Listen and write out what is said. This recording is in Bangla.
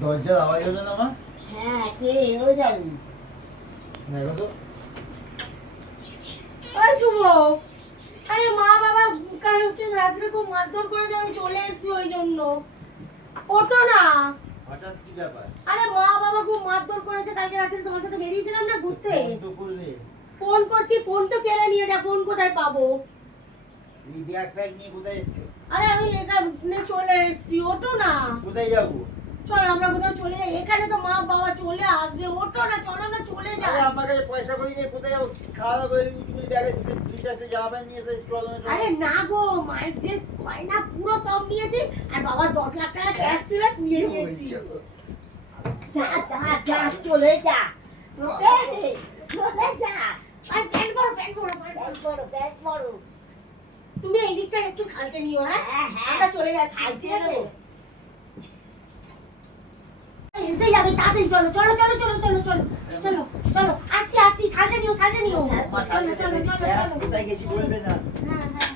দরজার আওয়াজ হলো না মা? হ্যাঁ কে ও জানি। দেখো তো। ওই শুভ, আরে মা বাবা কালকে রাত্রে খুব মারধর করেছে, আমি চলে এসেছি ওই জন্য। ওঠো না। হঠাৎ কি ব্যাপার? আরে মা বাবা খুব মারধর করেছে, কালকে রাত্রে তোমার সাথে বেরিয়েছিলাম না ঘুরতে। ফোন তো করলে। ফোন করছি, ফোন তো কেড়ে নিয়ে যা, ফোন কোথায় পাবো? এই ব্যাগ ফ্যাগ নিয়ে কোথায় এসছো? আরে আমি এখানে চলে এসেছি, ওঠো না। কোথায় যাবো? চল আমরা কোথাও চলে যাই, এখানে তো মা বাবা চলে আসবে, ওঠো না, চলো না চলে আরে যাই। আমার কাছে পয়সা কই নেই, কোথায় যাবো? খাওয়া দাওয়া করে তুমি ব্যাগে দুই চারটে জামা প্যান্ট নিয়ে এসে চলো না, চলো। আরে না গো, মায়ের যে গয়না পুরো সব নিয়েছি, আর বাবা 10 লাখ টাকা ক্যাশ ছিল নিয়ে নিয়েছি। যা যা যা চলে যা। চলে চলে যা। আর প্যান্ট পরো, প্যান্ট পরো, প্যান্ট পরো। ব্যাগ বড় ব্যাগ বড়। তুমি এই দিকটা একটু সাইডে নিও, হ্যাঁ হ্যাঁ হ্যাঁ আমরা চলে যাচ্ছি, সাইডে ঠিক আছে? নেবো। এসে যাবে, তাড়াতাড়ি চলো চলো চলো চলো চলো চলো চলো চলো, আসছি আসছি, সাইডে নিও, সাইডে নিও। আমার চলো সাথে চলো চলো চলো। কোথায় গেছি বলবে না? হ্যাঁ হ্যাঁ